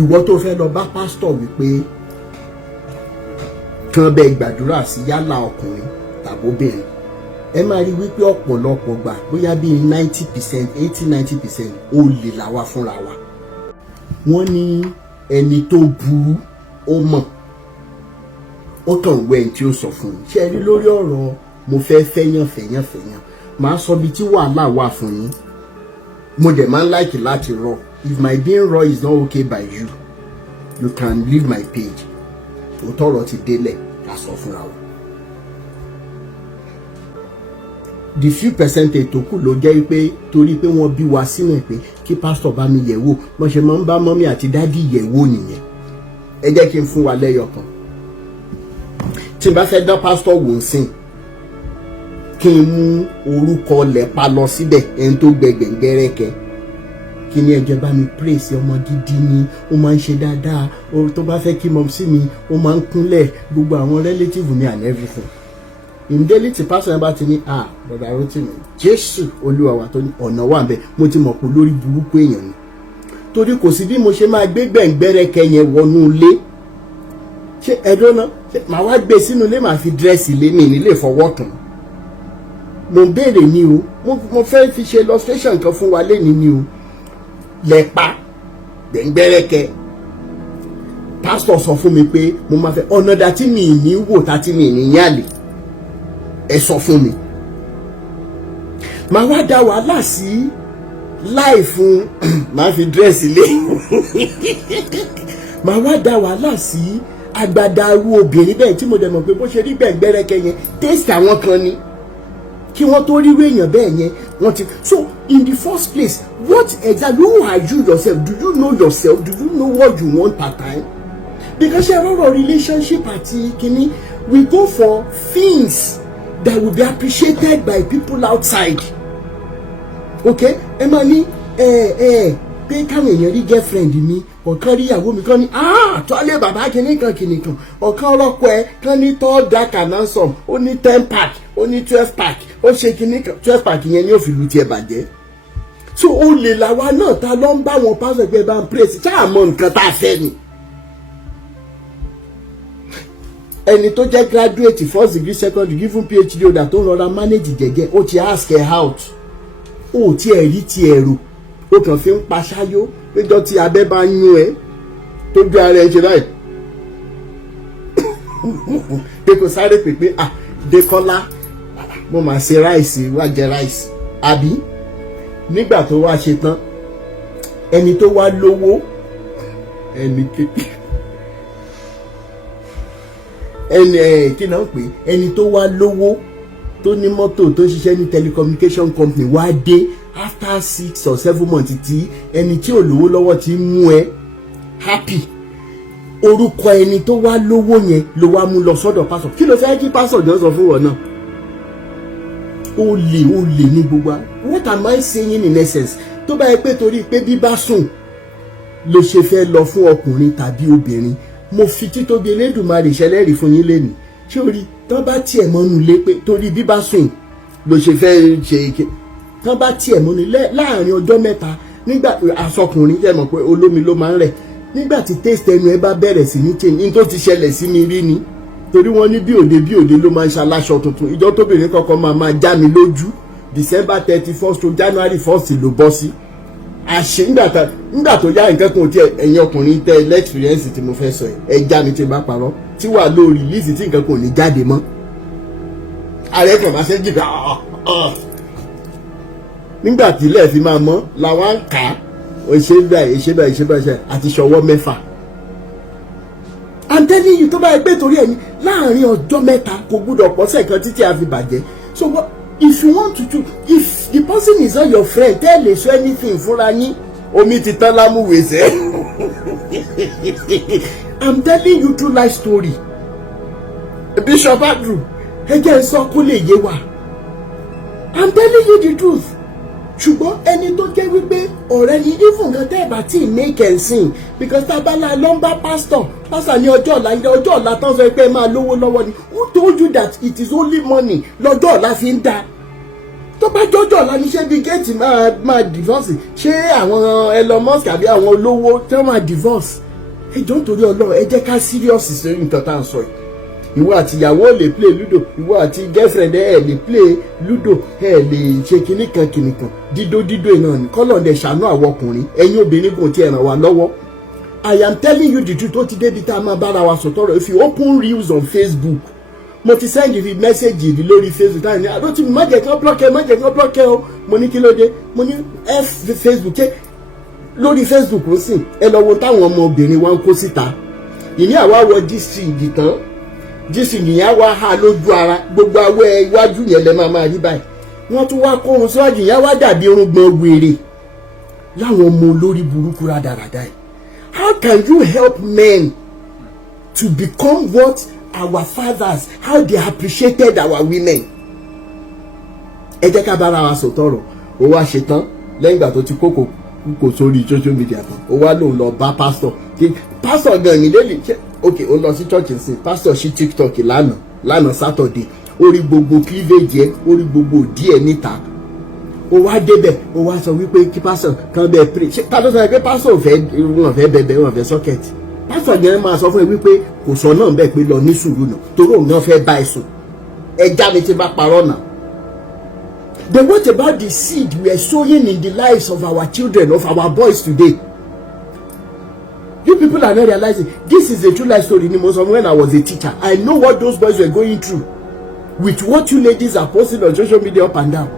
ìwọ tó fẹ́ lọ bá pásítọ̀ wípé kàn bẹ gbàdúrà sí yálà ọkùnrin tàbóbìnrin, ẹ máa rí wípé ọ̀pọ̀lọpọ̀ gbà bóyá bíi 90%, 80-90% ó lè làwa fúnra wa. Wọ́n ní ẹni tó burú ó mọ̀, ó kàn wẹ̀ tí ó sọ fún un. Ṣé ẹ rí lórí ọ̀rọ̀ mo fẹ́ fẹ́yàn màá sọ bí tí wàhálà wà fún yín. Mo dẹ̀ máa ń like láti rọ. If my being raw is not okay by you, you can leave my page. Òótọ́ ọ̀rọ̀ ti délẹ̀ ká sọ fúnra wa. The few percentage tó kù ló jẹ́ pé torí pé wọ́n bí wa sínú pé kí pásítọ̀ bá mi yẹ̀ wò, wọ́n ṣe máa ń bá mọ́mí àti dádì yẹ̀ wò nìyẹn. Ẹ jẹ́ kí n fún wa lẹ́yọ kan. Tí n bá fẹ́ dán pásítọ̀ wò sìn, kí n mú orúkọ lẹ́pa lọ síbẹ̀ ẹni tó gbẹgbẹ̀ngbẹ̀rẹ̀kẹ́. Kí ni ẹ jẹ́ bá mi praise ọmọ gidi ni, ó máa ń ṣe dáadáa, tó bá fẹ́ kí mọ̀ sí mi, ó máa ń kúnlẹ̀ gbogbo àwọn relative mi and everything. Ìdílé tí pásítọ̀ yẹn bá ti ní bọ̀dà Rótìmí Jésù Olúwa wa tó ní ọ̀nà wà bẹ́ẹ̀, mo ti mọ̀ pé lórí burúkú èèyàn ni. Torí kò sí bí mo ṣe máa gbé gbẹ̀ngbẹ̀rẹ̀kẹ́ yẹn wọnú ilé. Ṣé ẹ̀dọ́ náà màá wá gbé sínú ilé, màá fi dírẹ́sì lé mi nílé fọwọ́ kàn. Mo béèrè ni o, mo fẹ́ fi ṣe illustration kan fún wa lẹ́ni ni o. Lẹ́pa gbẹ̀ngbẹ̀rẹ̀kẹ́ pásítọ̀ sọ fún mi pé mo máa fẹ́ ọ̀nà dàtí mi ní wò tàtí mi ní yàlè. Ẹ sọ fún mi. Màá wá dá wàhálà sí láì fún màá fi dírẹ́sì lé. Màá wá dá wàhálà sí agbadaru obìnrin bẹ́ẹ̀ tí mo dẹ̀ mọ̀ pé bó ṣe rí gbẹ̀ngbẹ̀rẹ̀kẹ́ yẹn tẹ́sítì àwọn kan ni. Kí wọ́n tó rí èèyàn bẹ́ẹ̀ yẹn wọ́n ti. So in the first place, what exactly, who are you yourself? Do you know yourself? Do you know what you want part time? Because ṣe rọrọ relationship àti kìíní, we go for things that will be appreciated by people outside. Okay? Ẹ máa ní pé káwọn èèyàn rí girlfriend mi, ọ̀kan rí ìyàwó mi kan ní tọ́lé bàbá kìnìkan ọ̀kan ọlọ́kọ ẹ̀ kan ní tall dark and handsome, ó ní 10 pack, ó ní 12 pack, ó ṣe kìnìkan 12 pack yẹn ni ó fi lu tiẹ̀ bàjẹ́. So ó lè làwa náà ta ló ń bá wọn pásọ̀ pé bá ń praise ṣáà mọ nǹkan tá a fẹ́ ni. Ẹni tó jẹ́ graduate first degree second degree even PhD holder tó ń rọra manage jẹ́jẹ́, ó ti ask her out, ó ti ẹ̀ rí ti ẹ̀rù, ó kàn fi ń pa ṣáyó péjọ tí abẹ́ bá yún ẹ tó gbé ara ẹ ṣe láì pé kò sáré pé Dékọ́lá mo máa ṣe ráìsì wá jẹ ráìsì àbí. Nígbà tó wá ṣe tán, ẹni tó wá lówó, ẹni kékeré, kí náà pé ẹni tó wá lówó tó ní mọ́tò tó ṣiṣẹ́ ní telecommunication company wá dé after 6 or 7 months tí ẹni tí ò lówó lọ́wọ́ ti mú ẹ happy. Orúkọ ẹni tó wá lówó yẹn ló wá mú lọ sọ́dọ̀ pásọ̀. Kí ló fẹ́ kí pásọ̀ jọ sọ fún wọn náà? Ó lè ní gbogbo. What am I saying in essence? Tó bá yẹ pé torí pé bíbá sùn ló ṣe fẹ́ lọ fún ọkùnrin tàbí obìnrin, mo fi títóbi Elédùmarè ṣẹlẹ́rìí fún yín lẹ́nu. Ṣé o rí tán bá tiẹ̀ mọ́nu lé pé torí bíbá sùn ló ṣe fẹ́ ṣe tán bá tiẹ̀ mọ́nu láàrin ọjọ́ mẹ́ta nígbà asọkùnrin jẹ́ mọ̀ pé olómi ló máa ń rẹ̀ nígbà tí taste ẹnu ẹ bá bẹ̀rẹ̀ sí ní change ní tó ti ṣẹlẹ̀ sí mi rí ni. Torí wọ́n ní bí òde ló máa ń ṣaláṣọ tuntun. Ìjọ tóbìnrin kọ́kọ́ máa já mi lójú December 31st to January 1st ló bọ́ sí. Àṣé nígbà tó yá nǹkan kan tí ẹ̀yin ọkùnrin tẹ experience tí mo fẹ́ sọ ẹ já mi tí bá parọ́ tí wà ló release tí nǹkan kan ò ní jáde mọ́. Ààrẹ kan máa ṣe jìgá nígbà tí ilẹ̀ fi máa mọ́ làwọn ń kà á ṣe báyìí àti ṣọwọ́ mẹ́fà. I'm telling you, tó bá gbé torí ẹ̀yin láàrin ọjọ́ mẹ́ta kò gbúdọ̀ pọ̀sẹ̀ kan títí a fi bàjẹ́. So if you want to do, if the person is not your friend, tell lè sọ anything fúnra yín, omi ti tán lámúwèsẹ́. I'm telling you true life story. Bishop Andrew, ẹ jẹ́ sọ kó lè yé wa. I'm telling you the truth. Ṣùgbọ́n ẹni tó jẹ́ wípé ọ̀rẹ́ yìí even gan tẹ́ ẹ̀ bá tí ì make and sing because tábàlà lọ́mbà pastor ní ọjọ́ ọ̀la tán fẹ́ pé máa lówó lọ́wọ́ ni. Who told you that it is only money lọ́jọ́ ọ̀la fi ń da? tó bá jọjọ la ní ṣé bí Gates máa divorce, ṣé àwọn Elon Musk àbí àwọn olówó tí wọ́n máa divorce? ẹ jọ̀ọ́ nítorí Ọlọ́run ẹ jẹ́ ká serious sí nǹkan tá à ń sọ yìí. Ìwọ àti ìyàwó lè play ludo, ìwọ àti girlfriend ẹ lè play ludo, ẹ lè ṣe kìnnìkan dídó náà ní kọ́lọ̀ dẹ̀ ṣàánú àwọn ọkùnrin, ẹ̀yin obìnrin kò tiẹ̀ ràn wá lọ́wọ́. I am telling you the truth, ó ti débi tá a máa bára wa sọ̀tọ̀rọ̀. If you open reels on Facebook, mo ti send you message yìí lórí Facebook táyà ní àdótì má jẹ́ kí wọ́n block ẹ o. Mo ní kí ló dé, mo ní Facebook ṣe lórí Facebook ó sìn ẹ lọ wo táwọn ọmọ obìnrin wa ń kó síta. Ìní àwa wọ jíìsì tán, jíìsì yìnyín wá ha lójú ara, gbogbo awẹ́ iwájú yẹn lẹ máa rí báyìí. Wọ́n tún wá kórun síwájú yẹn wá dàbí irùngbọ̀n wèrè láwọn ọmọ olórí burúkú rádaràdà yìí. How can you help men to become what our fathers, how they appreciated our women? Ẹ jẹ́ ká bára wa sọ̀tọ̀rọ̀. Ó wá ṣe tán lẹ́yìn ìgbà tó ti kókò sórí social media tán. Ó wá lòun lọ bá pásítọ̀. Pásítọ̀ gan-an nílé okay, ó lọ sí church nsìn. Pásítọ̀ sí TikTok lánàá Saturday. Ó rí gbogbo cleavage ẹ̀, ó rí gbogbo òdì ẹ̀ níta. Ó wá débẹ̀, ó wá sọ wípé kí pásítọ̀ kan bẹ́ẹ̀ pray. Ta ló sọ pé pásítọ̀ wọn fẹ́ bẹ̀bẹ̀ wọn fẹ́ sọ́kẹ̀tì. Pásítọ̀ yẹn máa sọ fún ẹ wípé kò sọ náà bẹ́ẹ̀ pé lọ ní sùúrù náà torí òun náà fẹ́ bá ẹ sùn. Ẹja mi ti bá parọ́ náà. Then what about the seed we are sowing in the lives of our children, of our boys today? You people are not realizing this is a true life story. When I was a teacher, I know what those boys were going through with what you ladies are posting on social media up and down.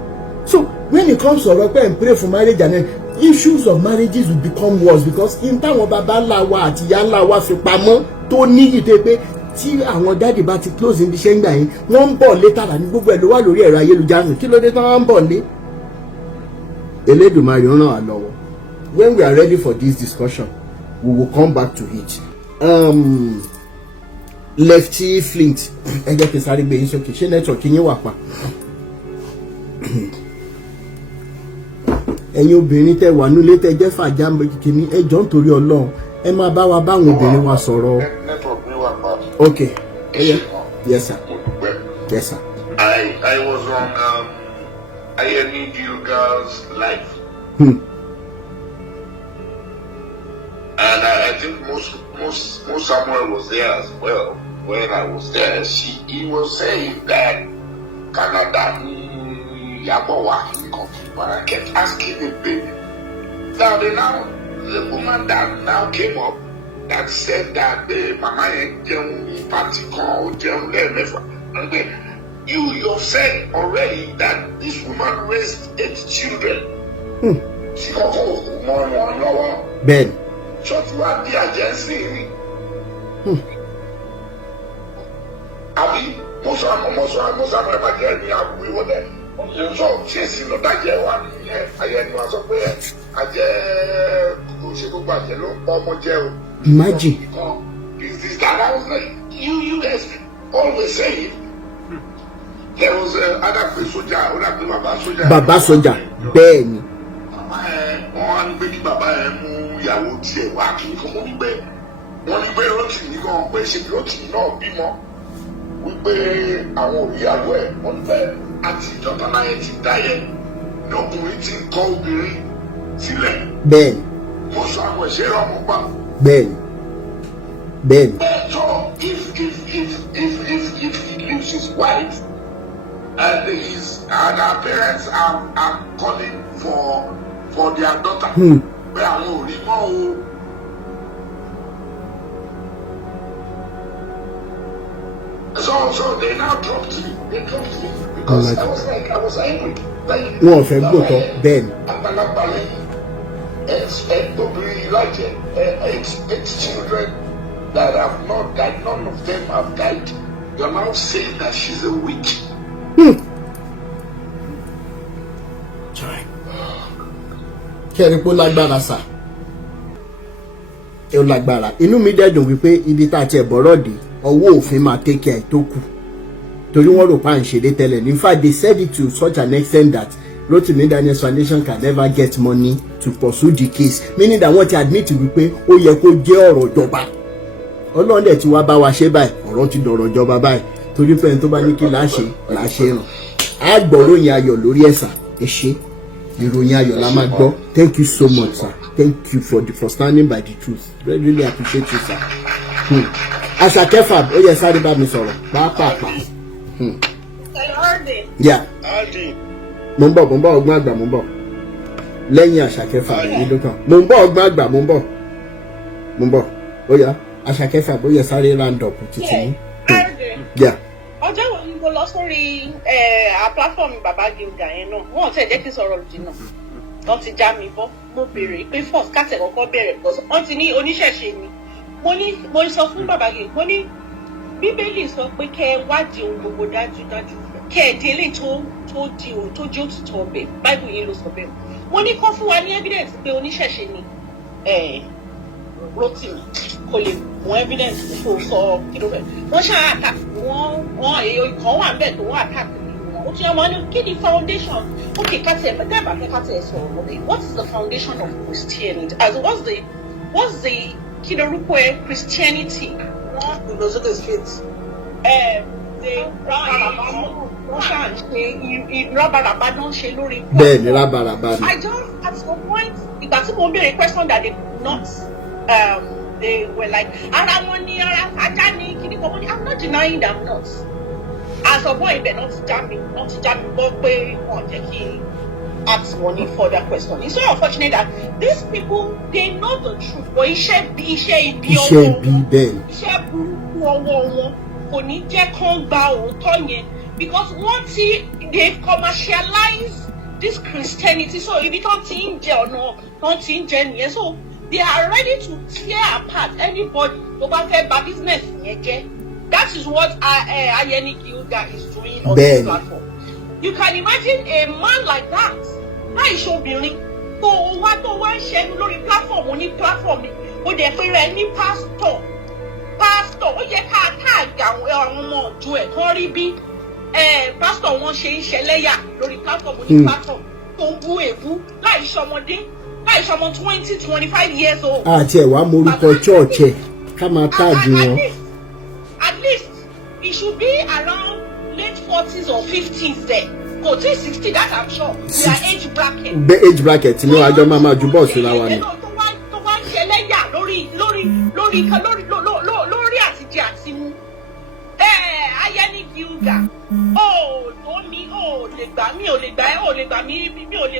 So when it comes to rock and pray for marriage, and then issues of marriages will become worse because in time of baba ńlá wa àti ìyá ńlá wa fi pamọ́ tó níyì tó pé tí àwọn dáàdì bá ti close ibi iṣẹ́ ńgbà yẹn wọ́n ń bọ̀ létà ní gbogbo ẹ̀ ló wà lórí ẹ̀rọ ayélujára. Kí ló dé tán wọ́n ń bọ̀ lé? Elédùmarè ràn wá lọ́wọ́. When we are ready for this discussion, we will come back to it. Lefty Flint, ẹ jẹ́ kí n sáré gbé yín sókè. Ṣé network yín wà pa? Ẹ̀yin obìnrin tẹ́ wà nílé tẹ́ jẹ́ fàjà kìíní ẹ jọ̀ọ́ nítorí Ọlọ́run ẹ máa bá wa báwọn obìnrin wa sọ̀rọ̀. Okay. Yes sir. Yes sir. I was on I need you girls live. And I think most Samuel was there as well. When I was there, he was saying that Canada but I kept asking the baby. Now the woman that now came up that said that the mama and party called you said already that this woman raised 8 children. She got more. Ben. Church was the agency. Abi, most of them we were there. So chasing the budget one. I was up there. Imagine. This that I was like, you guys always say it. There was other soldier, Baba soldier, Ben. One big Baba ìyàwó tiẹ̀ wá kí ní kò mọ̀ wípé wọ́n ní pé rọ́tì ní gan pé ṣe rọ́tì náà bímọ wípé àwọn òyìnbó ẹ̀ wọ́n ní pé àti ìjọba náà yẹn ti dáyẹ ní ọkùnrin tí ń kọ́ obìnrin sílẹ̀. Bẹ́ẹ̀ni. Mo sọ àwọn ìṣeré ọmọ pa. Bẹ́ẹ̀ni. Bẹ́ẹ̀ni. So if he leaves his wife and our parents are calling for their daughter. Where I will remove. So they now dropped me. They dropped me because I was angry. Like, wọ́n fẹ́ gbọ́tọ̀ Ben. Eight children that have not died, none of them have died. You're now saying that she's a witch. Kẹ́rin pé ó lágbára sà ó lágbára. Inú mi dẹ̀dùn wípé ibi tá a ti ẹ̀bọ̀rọ̀ dé ọwọ́ òfin máa take care tó kù torí wọ́n rò pa à ń ṣeré tẹ́lẹ̀. In fact, they said it to such an extent that Rotimi Daniels Foundation can never get money to pursue the case, meaning that wọ́n ti admit wípé ó yẹ kó jẹ́ ọ̀rọ̀ ìjọba. Ọlọ́run dẹ̀ ti wá bá wa ṣe báyìí, ọ̀rọ̀ ti dọ̀rọ̀ ìjọba báyìí torí pé ẹni tó bá ní kí láṣẹ ràn. á gbọ́ ròyìn ayọ̀ lórí ẹ̀sà ẹ ṣé ìròyìn ayọ̀ la máa gbọ́. Thank you so much sir, thank you for standing by the truth, really appreciate you sir. Àṣàkẹ́ Fab ó yẹ sáré bá mi sọ̀rọ̀ pàápàá. mo ń bọ̀ ọgbọ́n àgbà mo ń bọ̀ lẹ́yìn Àṣàkẹ́ Fab ní ló kàn mo ń bọ̀ ọgbọ́n àgbà mo ń bọ̀ ó yá Àṣàkẹ́ Fab ó yẹ sáré round up títí ní. ọjọ́ wo ni mo lọ sórí platform bàbá gíga yẹn náà wọ́n tẹ̀ jẹ́ kí n sọ̀rọ̀ jìnnà wọ́n ti já mi bọ́ mo béèrè pé first kátẹ̀ kọ́kọ́ bẹ̀rẹ̀ pọ̀ wọ́n ti ní oníṣẹ̀ṣe ni mo sọ fún bàbá gíga mo ní bíbélì sọ pé kẹ́ ẹ wádìí ohun gbogbo dájúdájú kẹ́ ẹ di eléyìí tó jẹ́ òtítọ́ ọbẹ̀ báìbù yẹn ló sọ bẹ́ẹ̀ mo ní kọ́ fún wa ní evidence pé oníṣẹ̀ṣe ni Rotimi kò lè mú evidence kó sọ kí ló fẹ́ wọ́n ṣáà attack wọ́n èèyàn kan wà bẹ́ẹ̀ tó wọ́n attack ó ti ọmọ ní kí ni foundation okay kátì ẹ̀ bẹ́ẹ̀ bá fẹ́ kátì ẹ̀ sọ̀rọ̀ okay what is the foundation of Christianity as what's the kí ló rúkọ ẹ Christianity wọ́n ìlọsókè street wọ́n ṣáà ń ṣe rábàràbà náà ṣe lórí bẹ́ẹ̀ ni rábàràbà ni. I just at some point ìgbà tí mo béèrè question that they could not they were like ara wọn ni ara ajá ni kíní kan ní I'm not denying that I'm not àsọ̀bọ̀ ibẹ̀ náà ti já mi gbọ́ pé wọ́n jẹ́ kí ask one further question. It's so unfortunate that these people they know the truth but iṣẹ́ ibi ọwọ́ wọn kò ní jẹ́ kán gba òótọ́ yẹn because once they commercialize this Christianity so ibi tán ti ń jẹ ọ̀nà tán ti ń jẹ nìyẹn so they are ready to tear apart anybody tó bá fẹ́ bà business yẹn jẹ́. That is what Ayeni Gilda is doing on this platform. You can imagine a man like that. Láì ṣobìnrin tó wá ń ṣẹnu lórí platform ní platform ni ó dẹ̀ pé rẹ̀ ní pastor ó yẹ ká tag àwọn ọmọ ọ̀dọ́ ẹ̀ kán rí bí pastor wọn ṣe ń ṣẹlẹ́yà lórí platform ní platform tó ń bú èbú láì ṣọmọdé láì ṣọmọ 20-25 years old. àti ẹ̀wà morúkọ church ẹ̀ ká máa tag wọn. At least it should be around late 40s or 50s there. Go to 60, that I'm sure. We are age bracket. The age bracket, no, I don't know ju boss la wa ni. Tó wá ṣẹlẹ́yà lórí àtijẹ àti mu. Ayeni Gilda. Tó mi ò lè gbà mí ò lè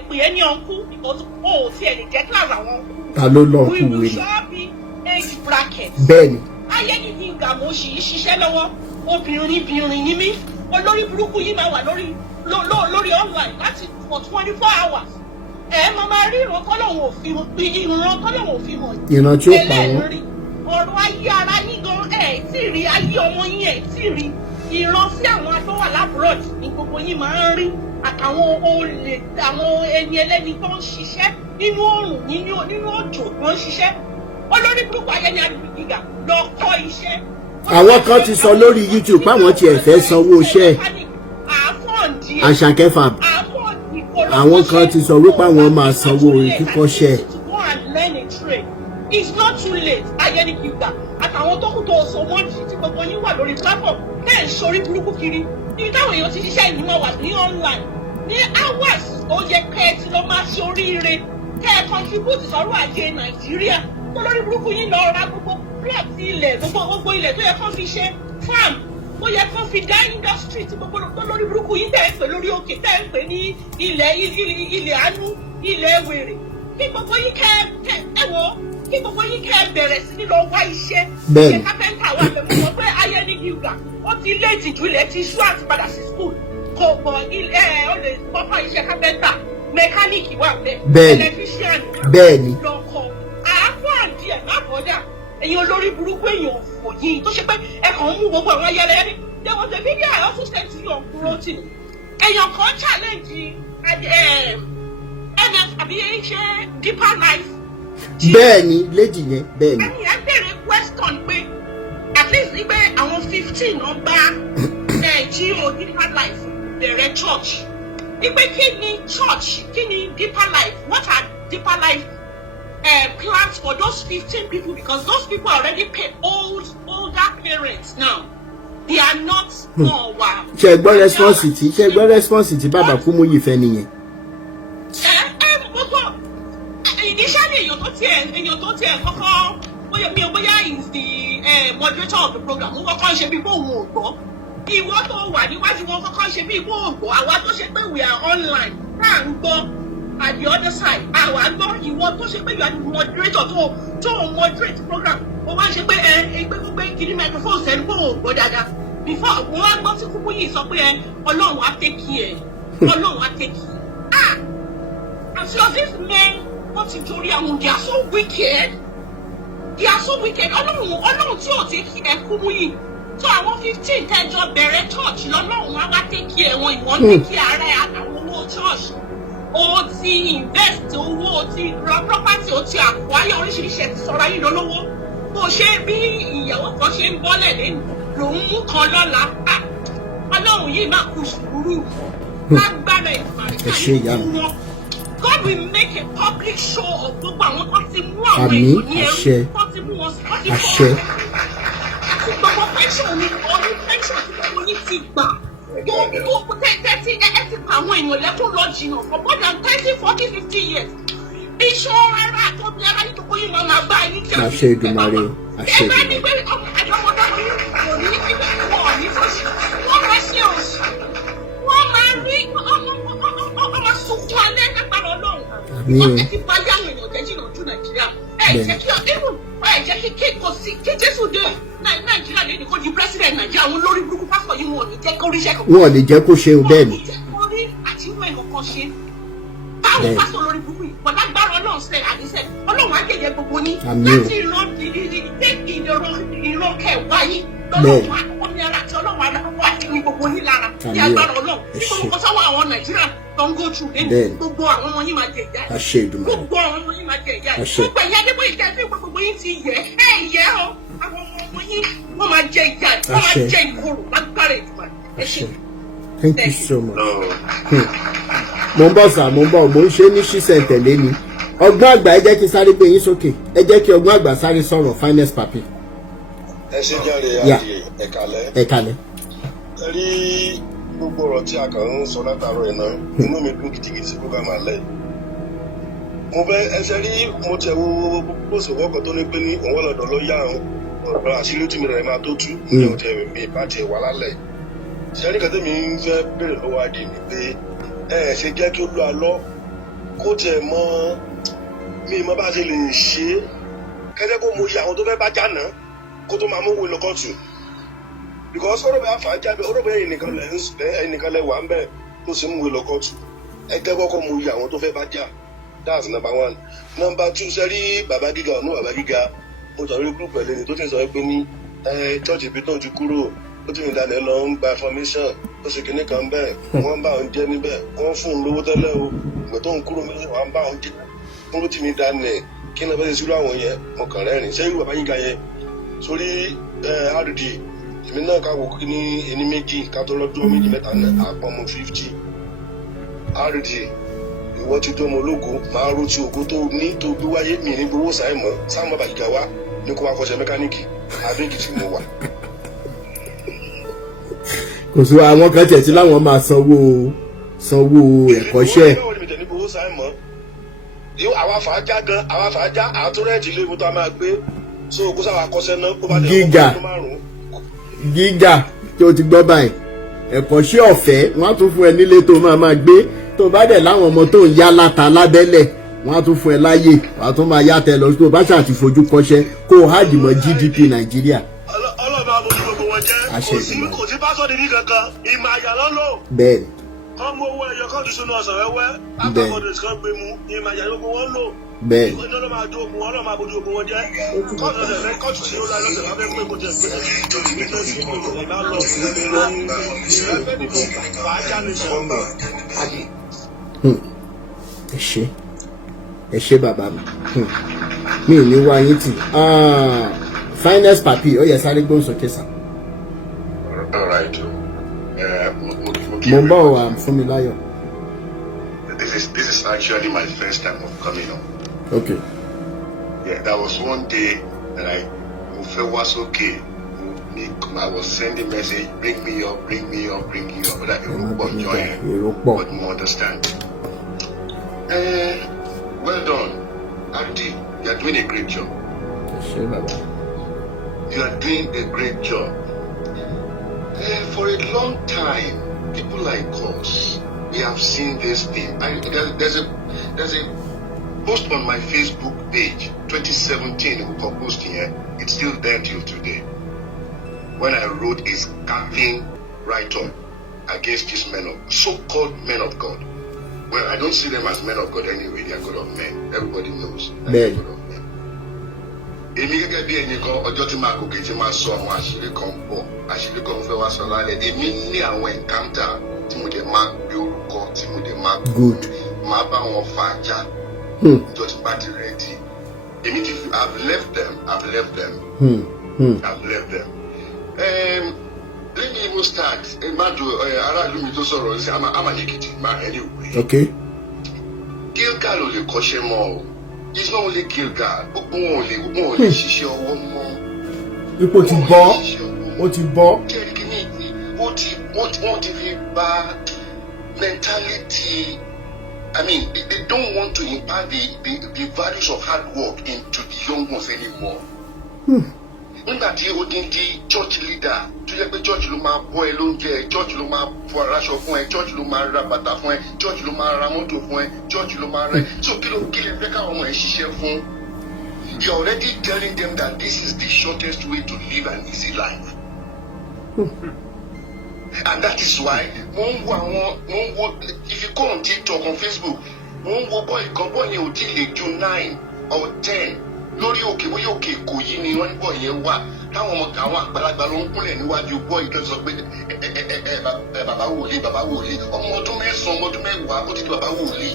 pè é ní uncle because tí ẹ lè jẹ́ class àwọn uncle. Ta ló lọ kú we will sure be age bracket. Bẹ́ẹ̀ni. Ayeni Gilda mo ṣì ṣiṣẹ́ lọ́wọ́ obìnrin ni mí olórí burúkú yìí máa wà lórí online láti for 24 hours máa rí ìran kọ́lọ́hún òfin hàn ìran tí ó pa wọ́n ọ̀rọ̀ ayé ara yín gan tí rí ayé ọmọ yín tí rí ìran sí àwọn tó wà lábúrọ̀d ní gbogbo yín máa ń rí àtàwọn olè àwọn ẹni ẹlẹ́ni tó ń ṣiṣẹ́ nínú oòrùn nínú òjò tó ń ṣiṣẹ́ olórí burúkú Ayeni Gilda lọ kọ́ iṣẹ́. Àwọn kan ti sọ lórí YouTube páwọn tiẹ̀ fẹ́ sanwó iṣẹ́ Àṣàkẹ́ Fab. Àwọn kan ti sọ wípé àwọn máa sanwó kíkọ́ṣẹ́. It's not too late Ayeni Gilda àtàwọn tó kù tó so wọ́n jí tí gbogbo yín wà lórí platform bẹ́ẹ̀ ń sọrí burúkú kiri ní táwọn èèyàn ti ṣiṣẹ́ ìní máa wà ní online ní hours ó yẹ kẹ́ ẹ ti lọ máa ṣe oríire kẹ́ ẹ contribute sọ́rọ̀ ajé Nàìjíríà tó lórí burúkú yín lọ ra gbogbo plot ilẹ̀ gbogbo ilẹ̀ tó yẹ kán fi ṣe farm ó yẹ kán fi dá industry tí gbogbo lórí burúkú yín tẹ̀ ń pè lórí òkè tẹ̀ ń pè ní ilẹ̀ àánú ilẹ̀ wèrè kí gbogbo yín kí gbogbo yín kẹ́ bẹ̀rẹ̀ sí ní lọ wá iṣẹ́ ṣe kápẹ́ńtà wà lórí wọn pé Ayeni Gilda ó ti lé ìtìjú ilẹ̀ ti ṣú àti padà sí school kò gbọ́ ó lè kọ́kọ́ iṣẹ́ kápẹ́ńtà mẹkáníìkì wà bẹ́ẹ̀ electrician lọ́kọ̀ àáfọ̀ àdí ẹ̀ lábọ́dà ẹ̀yin olórí burúkú èèyàn òfò yìí tó ṣe pé ẹ kàn ń mú gbogbo àwọn ayẹlẹ ní there was a video I also sent to you on Rotimi èèyàn kan challenge NF àbí ṣe deeper life. Bẹ́ẹ̀ni lady yẹn bẹ́ẹ̀ni. ẹni ẹ bèrè question pé at least ní pé àwọn 15 ọgbà GO deeper life bẹ̀rẹ̀ church ní pé kí ni church kí ni deeper life what are deeper life plans for those 15 people because those people are already older parents now. they are not more wow. Ṣé gbọ́ response tí bàbá Kúmúyì fẹ́ nìyẹn. Initially èèyàn tó tiẹ̀ kọ́kọ́ bóyá is the moderator of the program wọ́n kọ́kọ́ ṣe bí bóun ò gbọ́. Ìwọ tó wà níwájú wọn kọ́kọ́ ṣe bí bóun ò gbọ́. Àwa tó ṣe pé we are online tá à ń gbọ́ at the other side. Àwa gbọ́ ìwọ tó ṣe pé you are the moderator tó moderate program. Ó wá ṣe pé gbogbo kiri microphone sẹ́nu bóun ò gbọ́ dáadáa. Before wọ́n wá gbọ́ tí Kúmúyì sọ pé Ọlọ́run á take care. Ọlọ́run á take care. And so these men wọ́n ti torí àwọn they are so wicked. They are so wicked. Ọlọ́run tí ò take care Kúmúyì. So àwọn 15 tẹ́jọ bẹ̀rẹ̀ church lọ́lọ́run á wá take care wọn ìwọ́n take care ara ẹ̀ àtàwọn owó church. O ti invest owó, o ti ra property, o ti acquire oríṣiríṣi ẹ̀ ti sọ̀rọ̀ ayé lọ́wọ́. Bó ṣe bí ìyàwó kan ṣe ń bọ́lẹ̀ lẹ́nu lòun mú kan lọ́la. Ọlọ́run yìí máa kú sùúrù. Lágbára ìfàríkà ní wọn. God will make a public show of gbogbo àwọn tó ti mú àwọn èèyàn ní ẹrú. Tó ti mú wọn sí wọ́n ti fọ́. Àti gbogbo pension ni orí pension tí gbogbo yìí ti gbà. Gbogbo tẹ́tí ẹ ti pa àwọn èèyàn lẹ́kùn lọ jìnnà for more than 30, 40, 50 years. Iṣan ara àtọ́bí ara yìí gbogbo yìí máa bá yín jà. Àṣẹ Èdùmàrè o. Àṣẹ Ẹgbẹ́ ni pé àjọmọdọ́mọ yìí kò ní ibẹ̀ wọ̀ ní fọ́ṣì. Wọ́n máa ṣe òṣì. Wọ́n máa rí ọmọ sunkún alẹ́ lágbára Ọlọ́run. Wọ́n ti bá yáwọn èèyàn jẹ́ jìnnà ju Nàìjíríà. Ẹ jẹ́ kí kéèkó sí kí Jésù dé Nàìjíríà lè ní kó di president Nàìjíríà. Àwọn olórí burúkú pásítọ̀ yìí wọn ò ní jẹ́ kó ríṣẹ́ kankan. Wọn ò lè jẹ́ kó ṣe bẹ́ẹ̀ ni. Wọ́n ò ní jẹ́ kó rí àtìwọ́ ẹ̀kọ̀kan ṣe. Báwo pásítọ̀ olórí burúkú yìí wọ́n lágbára Ọlọ́run sẹ́ àdísẹ́ Ọlọ́run á jẹ̀jẹ̀ gbogbo ní láti ìran kẹwàá yìí lọ́lọ́run àkọ́kọ́ ní ara àti Ọlọ́run àkọ́kọ́ àti ní gbogbo ní lára ní agbára Ọlọ́run tí gbogbo sọ́wọ́ àwọn Nàìjíríà tó ń go through lẹ́nu gbogbo àwọn ọmọ yín máa jẹ ìyá rẹ̀ gbogbo àwọn ọmọ yín máa jẹ ìyá rẹ̀ gbogbo ẹ̀yà Adébóyè ìjà ẹgbẹ́ gbogbo yín ti yẹ yẹ ọ́ àwọn ọmọ yín wọ́n máa jẹ ìyá rẹ̀ wọ́n máa jẹ ìkorò lágbára ìjọba ẹ ṣé. Thank you so much. Mo ń bọ̀ sà, mo ń ṣe ní ṣísẹ̀ntẹ̀lé ni. Ọgbọ́n àgbà ẹ jẹ́ kí n sáré gbé yín sókè. Ẹ jẹ́ kí ọgbọ́n àgbà sáré sọ̀rọ̀ finest papi. Ẹ ṣe jáde àti ẹ̀kalẹ̀. Ẹ̀kalẹ̀. Ẹ rí gbogbo ọ̀rọ̀ tí a kàn ń sọ látàárọ̀ ẹ̀ náà, inú mi dùn gidigidi sí program alẹ́. Mo fẹ́ ẹsẹ̀ rí mo tẹ̀ wo gbòsòwò kan tó ní pé ní òun ọ̀lọ́dọ̀ ló yá ọ̀rọ̀ àṣírí tí mi rẹ̀ máa tó tú ní ọ̀tẹ̀ mi bá tiẹ̀ wà lálẹ́. Ṣẹ́rí kan tẹ́mi ń fẹ́ bèrè lọ́wọ́ adé mi pé ṣe jẹ́ kí Olu Alo kó tiẹ̀ mọ́ mi mọ́ bá ṣe lè ṣe é kẹ́jẹ́ kó mo yẹ àwọn tó fẹ́ bá jà náà kó tó máa mú wo lọ́kọ̀tù because ọ̀rọ̀ bẹ́ẹ̀ fà á jáde ọ̀rọ̀ bẹ́ẹ̀ ẹnìkan lẹ wà ń bẹ́ẹ̀ tó sì ń wo lọ́kọ̀tù ẹ jẹ́ kọ́kọ́ mo yẹ àwọn tó fẹ́ bá jà that's number 1. Number 2 sẹ́rí bàbá gíga ọ̀nù bàbá gíga mo tọ̀rí group ẹ̀ lẹ́ni tó ti sọ pé ní church ibi tó ti kúrò ó ti rìn dalẹ̀ lọ ń gba information ó sì kíní kan bẹ́ẹ̀ wọ́n bá òun jẹ́ níbẹ̀ wọ́n fún un lówó tẹ́lẹ̀ o ìgbà tó ń kúrò méjì wọ́n bá òun jẹ́ wọ́n ló ti mi dalẹ̀ kí ni bẹ́ẹ̀ ṣe sílùú àwọn yẹn mo kàn rẹ́rìn ṣé irú bàbá yín ga yẹn sórí rd èmi náà ká wò kí ní ẹni méjì ká tó lọ́jọ́ méjì mẹ́ta náà àpọ̀ mọ́ 50 rd ìwọ ti tó ọmọ ológo máa ro ti ògo tó ní tó gbé wáyé mi ní gbowó sáìmọ̀ sáàmọ̀ bàjìgà wá ní kó wá kọ́ṣẹ́ mẹkáníìkì àbẹ́ẹ̀kì tí mo wà. Kò sí àwọn kan tẹ̀ tí láwọn máa sanwó ẹ̀kọ́ṣẹ́. àwa fàájà gan àwa fàájà àtúrẹ́ẹ̀tì ilé ìwé tó a máa gbé so kó sáwà kọ́ṣẹ́ náà kó bá lè gíga tí o ti gbọ́ báyìí ẹ̀kọ́ṣẹ́ ọ̀fẹ́ wọ́n á tún fún ẹ nílé tó máa gbé tó bá dẹ̀ láwọn ọmọ tó ń yá láta lábẹ́lẹ̀ wọ́n á tún fún ẹ láyè wọ́n á tún máa yá tẹ lọ tó bá ṣàti fojú kọ́ṣẹ́ kó o háàdì mọ́ GDP Nàìjíríà. Ọlọ́run máa bójú gbogbo wọn jẹ́ kò sí pásọ̀dì ní kankan ìmọ̀ àyà lọ́lọ́. Bẹ́ẹ̀ni. Kọ́ mú owó ẹyọ kọ́ tuntun náà sọ̀rọ̀ ẹwẹ́ àtàkọ́dé kan gbé mu ìmọ̀ àyà gbogbo wọn lò. Bẹ́ẹ̀ni. Ọlọ́run máa jó ogun Ọlọ́run máa bójú gbogbo wọn jẹ́ kọ́ọ̀tù ọ̀sẹ̀ fẹ́ kọ́ọ̀tù sí Olu Alo lọ́sẹ̀ máa fẹ́ pé kò tẹ̀ pé ìgbà lọ ẹ ṣé bàbá mi ò ní wá yín tì finest papi ó yẹ sáré gbóhùn sókè sá. mo ń bọ̀ wá fún mi láyọ̀. This is actually my first time of coming up. Okay. Yeah, that was one day that I felt was okay. I was sending message, bring me up. But but you understand. Well done, Auntie. You are doing a great job. You are doing a great job. For a long time, people like us, we have seen this thing. There's a post on my Facebook page, 2017, we were posting here. It's still there till today. When I wrote a scathing write-up against these so-called men of God. Well, I don't see them as men of God anyway. They are God of men. Everybody knows. They are God of men. Èmi gẹ́gẹ́ bí ẹnìkan ọjọ́ tí máa gòkè tí máa sọ àwọn àṣírí kan fẹ́ wá sọ lálẹ́. Èmi ní àwọn encounter tí mo dẹ̀ máa gbé orúkọ tí mo dẹ̀ máa máa bá wọn fà já. Ìjọ tí bá ti rẹ̀ di. Èmi ti fi I've left them. Let me even start. Aráàlú mi tó sọ̀rọ̀ sí Amalekiti máa anyway. Okay. Gilgal ò lè kọ́ṣẹ́ mọ́ o. It's not only Gilgal. Gbogbo wọn ò lè ṣiṣẹ́ ọwọ́ mọ́. Ipò ti bọ́. Ó ti bọ́. Kẹ́rìkìní wọ́n ti fi bà mentality. I mean, they don't want to impart the values of hard work into the young ones anymore. Nígbà tí ó dín di church leader tó yẹ pé church ló máa bọ́ ẹ lóúnjẹ, church ló máa fọ aráṣọ fún ẹ, church ló máa ra bàtà fún ẹ, church ló máa ra mọ́tò fún ẹ, church ló máa rẹ. So kí lè fẹ́ káwọn ọmọ ẹ ṣiṣẹ́ fún? You're already telling them that this is the shortest way to live an easy life. And that is why if you go on TikTok, on Facebook, boy yẹn ò tí lè ju 9 or 10 lórí òkè bóyá òkè Èkó yìí ni wọ́n ní bọ̀ yẹn wà táwọn ọmọ àwọn àgbàlagbà ló ń kúnlẹ̀ níwájú bọ́ ìjọ sọ pé bàbá wòlíì ọmọ ọdún 9 ọmọ ọdún 10 ó ti di bàbá wòlíì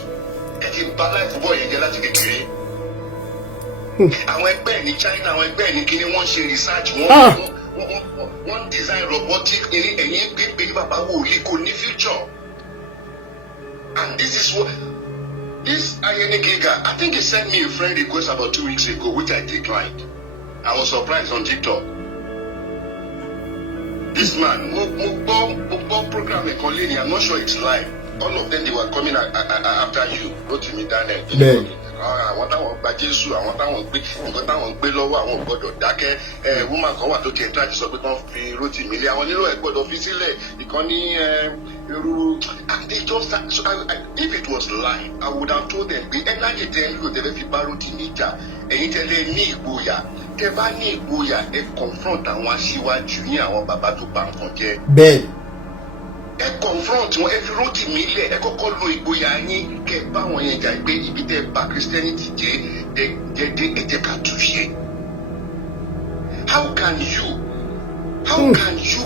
ẹ ti bà láìpù bọ́ yẹn jẹ́ láti kékeré. Àwọn ẹgbẹ́ ní China, àwọn ẹgbẹ́ ní kíní wọ́n ṣe research wọ́n design robotic ẹ̀yìn gbé ní bàbá wòlíì kò ní future. And this is what this Ayenigega, I think he sent me a friend request about 2 weeks ago, which I declined. I was surprised on TikTok. This man, mo program I'm not sure it's live. All of them, they were coming after you. Wrote to me, Daniel. Àwọn táwọn gba Jésù, àwọn táwọn gbé nǹkan táwọn gbé lọ́wọ́ àwọn gbọ́dọ̀ dákẹ́. Woman kan wà tó ti ẹ̀ńtà sọ pé kán fi rótì mí lé àwọn nílò ẹ̀ gbọ́dọ̀ fi sílẹ̀ ìkan ní irú. They just so if it was live, I would have told them pé energy tẹ́ ń lò tẹ́lẹ̀ fi bá rótì mí jà. Ẹ̀yin tẹ́lẹ̀ ní ìgboyà. Tẹ́ bá ní ìgboyà ẹ confront àwọn aṣíwájú yín àwọn bàbá tó bà nǹkan jẹ́. Bẹ́ẹ̀ni. Ẹ confront wọn, ẹ fi rótì mí lẹ̀, ẹ kọ́kọ́ lo ìgboyà yín kẹ́ bá wọn yẹn jà pé ibi tẹ́ bà Christianity jẹ́ ẹ jẹ́ ká túṣe. How can you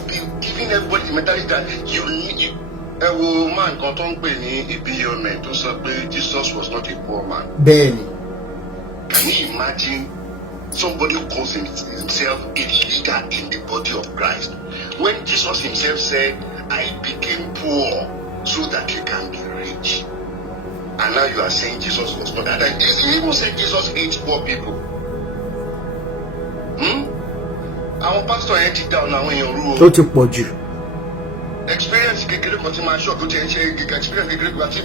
be giving everybody the mentality that you need? Ẹ wo man kan tó ń pè ní Ibiyome tó sọ pé Jesus was not a poor man. Bẹ́ẹ̀ni. Can you imagine somebody who calls himself a leader in the body of Christ when Jesus himself said, I became poor so that you can be rich. And now you are saying Jesus was not. And you even said Jesus hates poor people. Our pastor yẹn ti down àwọn èèyàn rú o. Ó ti pọ̀ jù. Experience kékeré kan tí máa ṣọ́ tó ti ń ṣe experience kékeré kan tí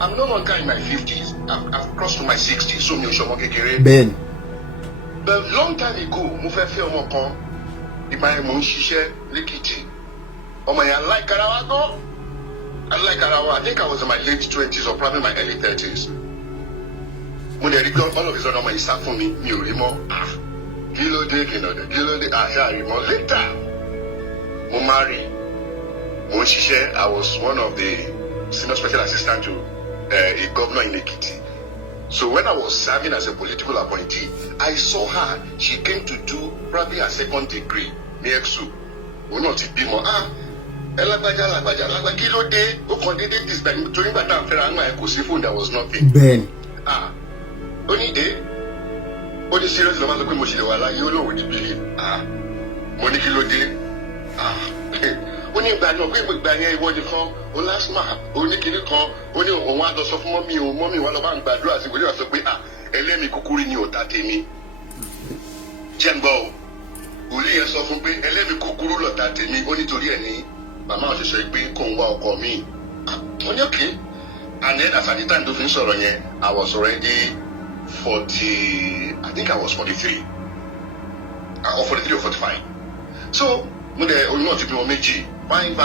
I'm no longer in my 50s. I've crossed to my 60s, so mi ò ṣọmọ kékeré. Bẹ́ẹ̀ni. But long time ago, mo fẹ́ fẹ́ ọmọ kan. Ìgbà yẹn mò ń ṣiṣẹ́ lẹ́kìtì. Ọmọ yẹn like ara wa gan. I think I was in my late 20s or probably my early 30s. Mo dẹ̀ rí gan all of a sudden ọmọ yìí sá fún mi ò rí mọ́. Kí ló dé àṣà rí mọ́. Later, mo marry. Mo ń ṣiṣẹ́. I was one of the senior special assistant to a governor in Ekiti. So when I was serving as a political appointee, I saw her. She came to do probably her 2nd degree ní EXU. Òun náà ti bímọ. Lágbájá kí ló dé? Ó kàn déédéé disbẹ̀ nítorí nígbà tá à ń fẹ́ra ńgbà yẹn kò sí phone, there was nothing. Bẹ́ẹ̀ni. Ó ní ó ní serious ló máa sọ pé mo ṣe wà láyé ó lóun ní bílí. Mo ní kí ló dé? Ó ní ìgbà náà pé ìgbà yẹn ìwọ nìkan ó lásìmọ̀ ó ní kinní kan ó ní òun á lọ sọ fún mọ́mí wa lọ bá ń gbàdúrà sí ìwé sọ pé ẹlẹ́mìí kúkúrú ni ọ̀tá tèmi. Jẹ́ ń gbọ́ o, òlì yẹn sọ sọ fún pé ẹlẹ́mi kúkúrú lọ̀tá tèmi ó nítorí ẹ̀ ní màmá òṣìṣẹ́ pé kò ń wá ọkọ mi. Mo ní òkè. And then as at the time tó fi ń sọ̀rọ̀ yẹn, I was already 40, I think I was 43. Or 43 or 45. So, mo dẹ̀ oyún ọ̀tí bí wọn méjì. Fine.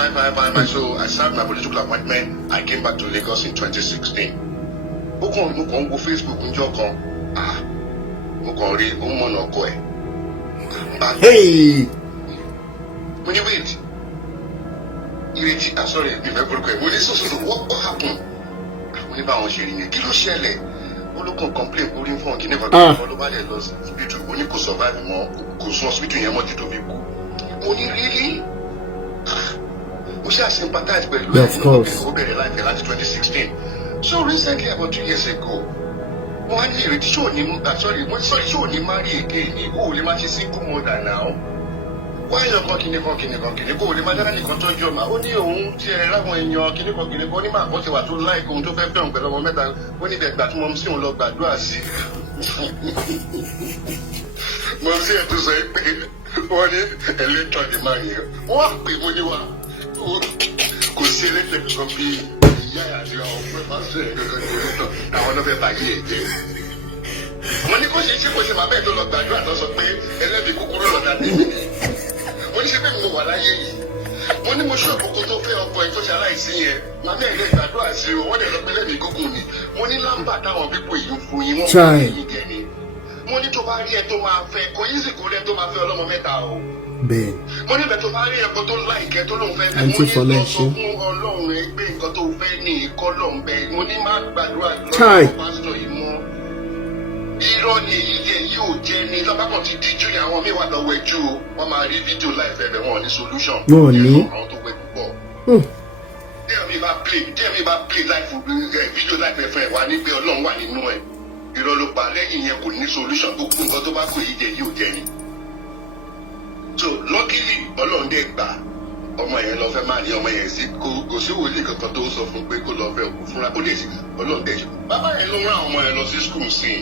So I served my political appointment. I came back to Lagos in 2016. Mo kàn ń wo Facebook níjọ́ kan. Mo kàn rí ó mọ̀nà ọkọ ẹ̀. Hey! When you wait, sorry, what happened? When you bounce here, you kill Sele. Olu complain, putting phone, you never follow by the loss hospital. When you could survive more, could hospital, you want to be good. Only really? We shall sympathize with you. Of course. Over the life in 2016. So recently, about 2 years ago, one year, show him marry again. Oh, the match is single mother now. Why you talking? Go the matter ni control your ma. Oni ohun tí ẹ ra wọn èèyàn kini ko ni ma ko ti wà tó like ohun tó fẹ́ fẹ́ pẹ̀lú ọmọ mẹ́ta. Wọ́n ní be gba tí mom sí òun lọ gbàdúrà sí. Mom sí ẹ tó sọ pé wọ́n ní electron ni ma yẹn. Wọ́n pè mo ní wa. Kò sí electric kan bí ìyá àti ọ̀pẹ máa ṣe ẹ̀gẹ́gẹ́ àwọn ọ̀nà fẹ́ bàjẹ́ ẹ̀jẹ̀. Mo ní kó ṣe máa bẹ́ẹ̀ tó lọ gbàdúrà tó sọ pé ẹlẹ́bi kúkúrú lọ́dà tèmi ni. Mo ní ṣe pé mo wà láyé yìí. Mo ní mo ṣe òkòkò tó fẹ́ ọkọ ẹ̀ tó ṣe aláìsí yẹn. Màmá ẹ̀ lè gbàdúrà sí o, wọ́n dẹ̀ lọ pé lẹ́bi gúngùn ni. Mo ní lámbà táwọn pípọ̀ yìí ń fún yín, wọ́n fún yín jẹ ni. Mo ní tó bá rí ẹ tó máa fẹ́, kò yí sì kó rí ẹ tó máa fẹ́ ọlọ́mọ mẹ́ta o. Bẹ́ẹ̀. Mo ní bẹ́ẹ̀ tó bá rí ẹ̀kọ́ tó láìkẹ́ tó lóun fẹ́ fẹ́. Mo ní lọ sọ fún Ọlọ́run ẹ pé nǹkan tó fẹ́ ní ìkọ́ lọ́n bẹ́ẹ̀. Mo ní má gbàdúrà lọ́wọ́ pásítọ̀ yìí mọ́. Irọ́ ni èyí jẹ́ yóò jẹ́ ní lọ́bàkàn ti díjú ni àwọn míì wà lọ́wọ́ ẹjú o. Wọ́n máa rí fídíò láìpẹ́ bẹ̀ wọ́n ní solution. Wọ́n ní. Àwọn tó wẹ̀ púpọ̀. Díẹ̀ mi bá play fídíò láìpẹ́ fún ẹ̀ wá ní pé Ọlọ́run wà nínú ẹ̀. Irọ́ ló pa lẹ́yìn yẹn kò ní solution gbogbo nǹkan tó bá kó èyí jẹ́ yóò jẹ́ ni. So luckily Ọlọ́run dẹ̀ gbà ọmọ yẹn lọ fẹ́ máa ní ọmọ yẹn sí kò sí wòlíì kankan tó sọ fún pé kó lọ fẹ́ òkú fúnra ó lè ṣe Ọlọ́run dẹ̀ ṣe. Bàbá yẹn ló rán ọmọ yẹn lọ sí school sí i.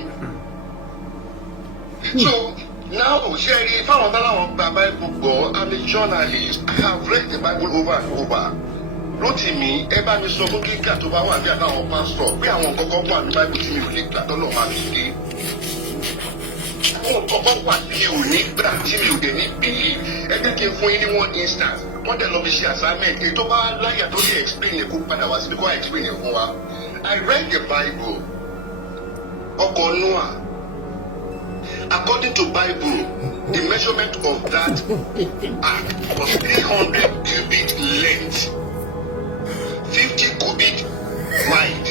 So now ṣe rí fáwọn bá láwọn gba Bible gbọ́, I'm a journalist. I have read the Bible over and over. Rotimi ẹ bá mi sọ fún kíkà tó bá wà bí àtàwọn pásítọ̀ pé àwọn kọ́kọ́ wà ní Bible tí mi ò lè gbà tọ́lọ̀ máa fi dé. Àwọn kọ́kọ́ wà tí ò ní gbà tí mi ò dẹ̀ ní bílì. Ẹ jẹ́ kí n fún yín ní one instance. Wọ́n dẹ̀ lọ fi ṣe assignment. Èyí tó bá láyà tó lè explain yẹn kó padà wá síbi kó wá explain yẹn fún wa. I read the Bible. Ọkọ̀ Noah. According to Bible, the measurement of that ark was 300 cubit length, 50 cubit wide,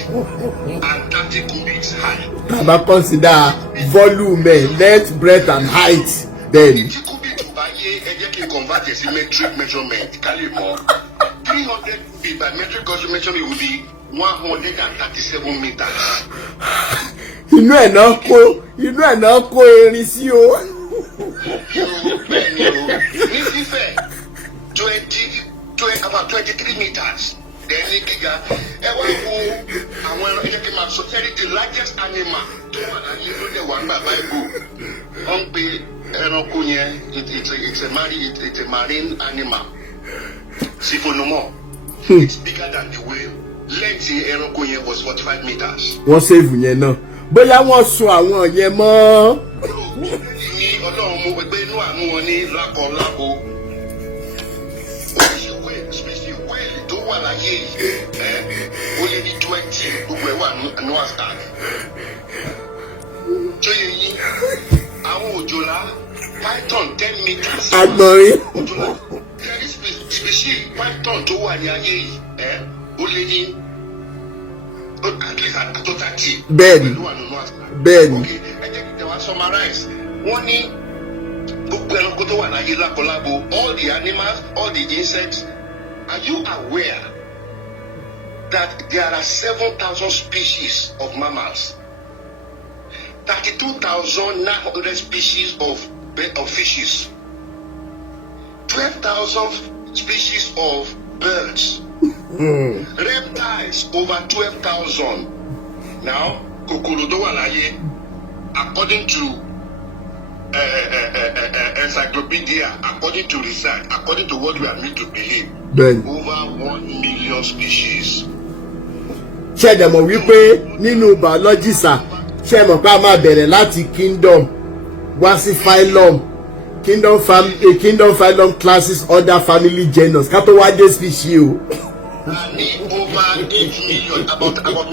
and 30 cubits high. Baba consider volume, length, breadth, and height. Then 50 cubit Bayii, ẹ jẹ́ kí n convert it to metric measurement. Kálí mọ́ 300 feet by metric measurement will be 137 meters. inú ẹ̀ náà kó erin sí o. Bẹ́ẹ̀ni o, ní fífẹ̀ 23 meters. Then ní gíga ẹ wá wo àwọn ẹran ẹjẹ kí n máa sọ fẹ́rí the largest animal tó wà láyé ló dẹ̀ wà ń gbà Bible. Wọ́n ń pe ẹranko yẹn it's a marine animal. Sifonomọ. It's bigger than the whale. Length ẹranko yẹn was 45 meters. Wọ́n save yẹn náà. Bóyá wọ́n sọ àwọn yẹn mọ́. Ní Ọlọ́run mo gbé inú àánú wọn ní lákọ̀ọ́lákọ̀. Oríṣiríṣi whale tó wà láyé yìí ó lé ní 20 gbogbo ẹ̀ wà ní Noah's Ark. Jóyè yín àwọn òjòlá python 10 meters. Agbọ̀nrín. Òjòlá species python tó wà ní ayé yìí ó lé ní at least àtọ́tàjì. Bẹ́ẹ̀ni. Bẹ́ẹ̀ni. ẹ jẹ́ kí n wá summarize. Wọ́n ní gbogbo ẹranko tó wà láyé lákọlábo, all the animals, all the insects. Are you aware that there are 7,000 species of mammals, 32,900 species of fishes, 12,000 species of birds, reptiles over 12,000. Now, kòkòrò tó wà láyé, according to encyclopedia, according to research, according to what we are made to believe, over 1 million species. Ṣé dẹ̀ mọ̀ wípé nínú biology sà, ṣé mọ̀ pé a máa bẹ̀rẹ̀ láti kingdom wá sí phylum, kingdom phylum classes order family genus ká tó wá dé species o. Over 8 million, about 9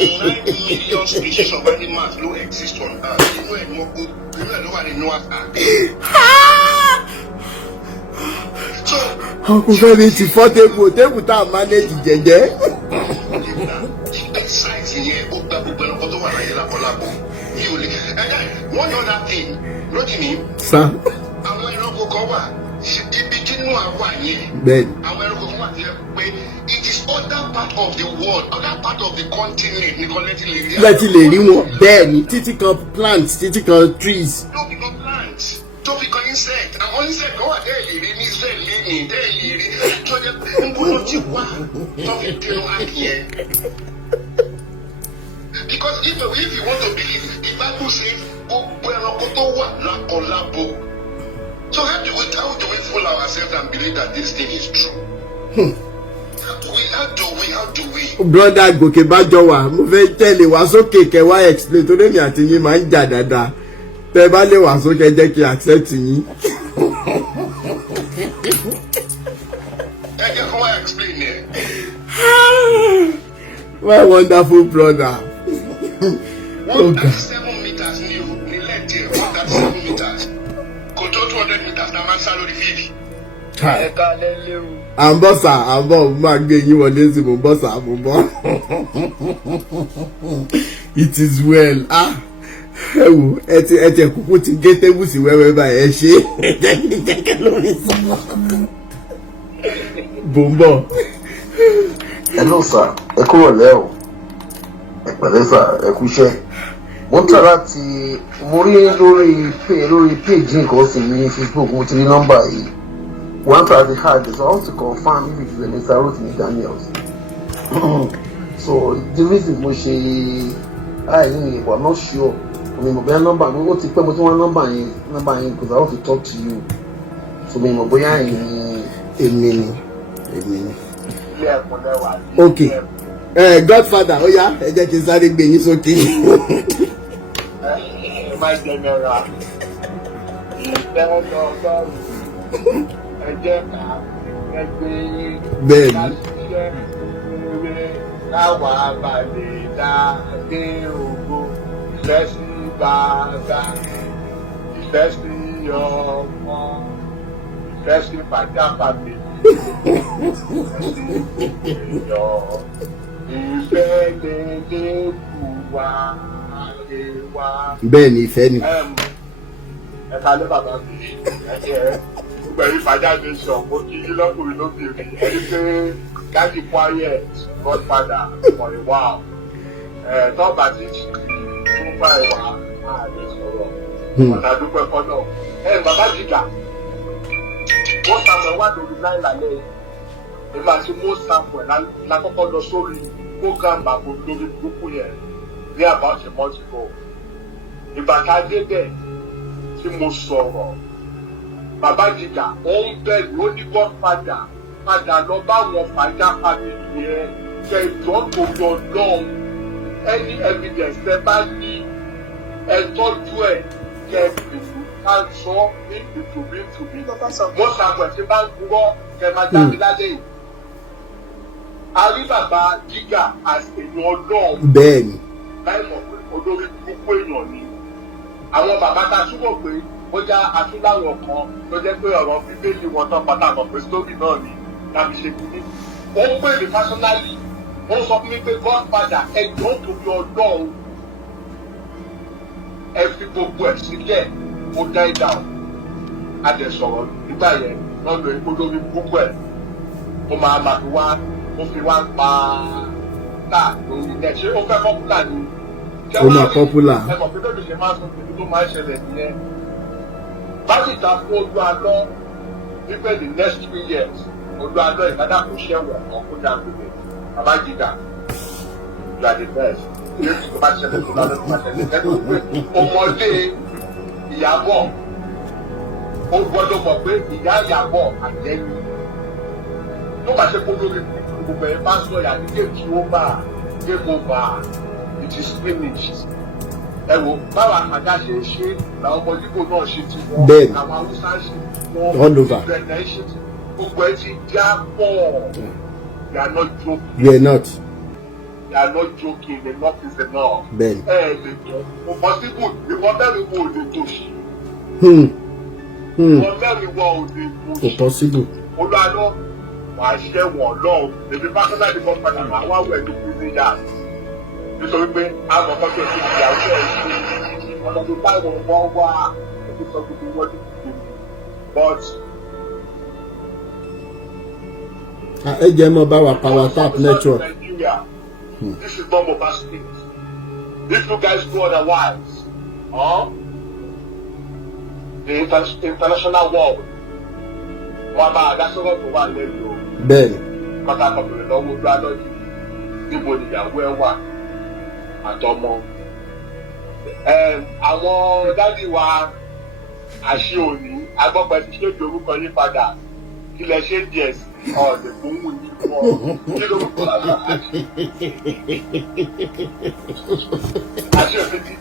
million species of animals do exist on Earth. You know what in Noah's Ark. So, Uncle Femi ti fọ́ tébù tá a manage jẹ́jẹ́. Size here, one other thing, lódì ní. Sir. Àwọn ẹranko kan wà, ibi tí inú àwa yẹn. Bẹ́ẹ̀ni. Àwọn ẹranko kan wà tí ẹ pé it is other part of the world, other part of the continent nìkan lẹ́tí lè rí wọn bẹ́ẹ̀ni títí kan plants, títí kan trees. Tó fi kan plants, tó fi kan insect, àwọn insect kan wà tẹ́ ẹ̀ lè rí ní Israel lẹ́yìn, tẹ́ ẹ̀ lè rí tó jẹ́ ń gbóná ti wá tó fi dẹnu àkìyẹn. Because if you want to believe, the Bible says, gbogbo ẹranko tó wà lákọlábo. So how do we fool ourselves and believe that this thing is true? How do we? Brother Gòkè Bájọwà, mo fẹ́ tẹ̀lé wá sókè kẹwàá explain tó lèmi àti yín máa ń jà dáadáa. Tẹ́ bá lè wá sókè jẹ́ kí accept yín. Ẹ jẹ́ kó wá explain ẹ̀. My wonderful brother. Oh, 137 meters ní length here, 137 meters. Kò tó 200 meters na máa ń sá lórí fíìdì. À ń bọ̀ sà, à ń bọ̀, máa gbé yín wọlé sí mo ń bọ̀ sà, mo ń bọ̀. It is well. Ẹ wò, ẹ ti kúkú ti gé tébù sí wẹ́wẹ́ báyìí, ẹ ṣe é. Jẹ́kẹ́ lórí sọ́mọ́. Bò ń bọ̀. Hello sir, ẹ kúrò lẹ́ o. Ẹ pẹ̀lẹ́ sir, ẹ kú iṣẹ́. Mo ń tọ́ láti mo rí lórí page nǹkan sì ní Facebook, mo ti rí nọ́mbà yìí. One time I had this, I want to confirm if it is a Mr. Rotimi Daniels. So the reason mo ṣe I'm not sure. I mean, mo bóyá nọ́mbà mi ó ti pẹ́ mo ti wá nọ́mbà yẹn because I want to talk to you. So mo bóyá èmi ni. Okay. Godfather, ó yá, ẹ jẹ́ kí n sáré gbé yín sókè. My general. Bẹ́ẹ̀ni. Káwa balẹ̀ dáadé ògo, ìfẹ́ sí bàbá, ìfẹ́ sí ọmọ, ìfẹ́ sí pàjápàdé, ìfẹ́ lè kú wá lè wá. Bẹ́ẹ̀ni, ìfẹ́ ni. Ẹ ká lé bàbá mi, gbẹ̀yìn fàjà nation, mo kí yín lọ́kùnrin lóbìnrin, ẹni pé káàdì quiet, Godfather for a while. Tọ́ba ti fún báyìí wá, àlè sọ̀rọ̀. Ọ̀nà àdúgbò ẹ̀kọ́ náà. Bàbá jìgà, wọ́n sàmọ̀ wá lórí náà lálẹ́ yìí. Èmi àti mo sàmọ̀ la kọ́kọ́ lọ sórí program àbò lórí burúkú yẹn ní about a month ago. Ìgbà tá a dé bẹ̀ tí mo sọ̀rọ̀. Bàbá jìgà, ó ń bẹ̀rù ó ní Godfather padà lọ bá wọn fàájà family yẹn kẹ ìjọ tó yọ lọ́hùn any evidence tẹ bá ní ẹ tọ́jú ẹ kẹ ìlú ká sọ ní ìtòbítòbí mo ṣàpẹ̀ tí bá ń gbọ́ kẹ máa jáde lálẹ́ yìí. A rí bàbá jìgà àti èèyàn ọlọ́run. Bẹ́ẹ̀ni. Láì mọ̀ pé olórí gbogbo èèyàn ni. Àwọn bàbá ta túbọ̀ pé ó já atúláwọ̀ kan tó jẹ́ pé ọ̀rọ̀ bíbélì wọn tán pátá mọ̀ pé sítórì náà ni láti ṣe kìíní. Ó ń pè mí personally, ó sọ fún mi pé Godfather ẹjọ́ torí ọlọ́run ẹ fi gbogbo ẹ̀ sílẹ̀ ó dá ìdá o. A dẹ̀ sọ̀rọ̀ nígbà yẹn lọ́dọ̀ epo lórí gbogbo ẹ̀. Ó máa fi wá pa táà lórí ilẹ̀. Ṣé ó fẹ́ popular ni? Ó máa popular. Ẹ mọ̀ pé bẹ́ẹ̀ mi ṣe máa sọ pé tó máa ń ṣẹlẹ̀ nìyẹn. Báṣìta fún Olu Alo wípé the next 3 years Olu Alo ìbádà kò ṣẹ̀wọ̀n kan kó dá gbogbo bàbá jìgà you are the best yóò ti tó bá ṣẹlẹ̀ tó lọ́dún tó bá ṣẹlẹ̀ lẹ́nu pé ọmọdé Ìyábọ̀ ó ó gbọ́dọ̀ mọ̀ pé ìyá ìyàbọ̀ àtẹ́nu tó bá ṣe kó lórí gbogbo ẹ̀ bá sọ ìyá ní game over it is finished. Ẹ wo báwa àgbàdá ṣe ń ṣe làwọn ọmọ Ìgbò náà ṣe ti wọ́n àwọn Haúsá ṣe wọ́n ìbẹ̀rẹ̀ ṣe ti gbogbo ẹ ti já pọ̀. You are not joking. You are not. You are not joking. Enough is enough. Bẹ́ẹ̀ni. Ẹ lè tó o possible ìwọ mẹ́rin wo ò lè tó ṣe. Ìwọ mẹ́rin wo ò lè tó ṣe. Kò possible. Olu Alo wàá ṣẹ́ wọ̀n lọ́wọ́ èmi pásítọ̀ ìbọn padà máa wá wẹ̀ ní prison yard. Nítorí pé àwọn ọkọ tó ti ìyàwó ẹ̀ ṣe ọ̀nà tó táwọn ọmọ wá ẹni sọ gbogbo wọn ní ìdílé. But ẹ jẹ́ mọ́ bá wa power tap network. This is not Mohbad State. If you guys do otherwise, the international world, wọ́n máa dá sọ́rọ̀ tó wà lẹ́nu o. Bẹ́ẹ̀ni. Kọ́tà kọ̀bìnrin lọ́wọ́ Olu Alo yìí níbo nìyàwó ẹ wà àtọmọ. Àwọn dádì wa àṣì òní agbọ́pẹ́ ti ṣe orúkọ yí padà kí lẹ ṣe díẹ̀ sí ọ̀dẹ̀ tó ń wù ní ìwọ kí lórúkọ àṣì òní ti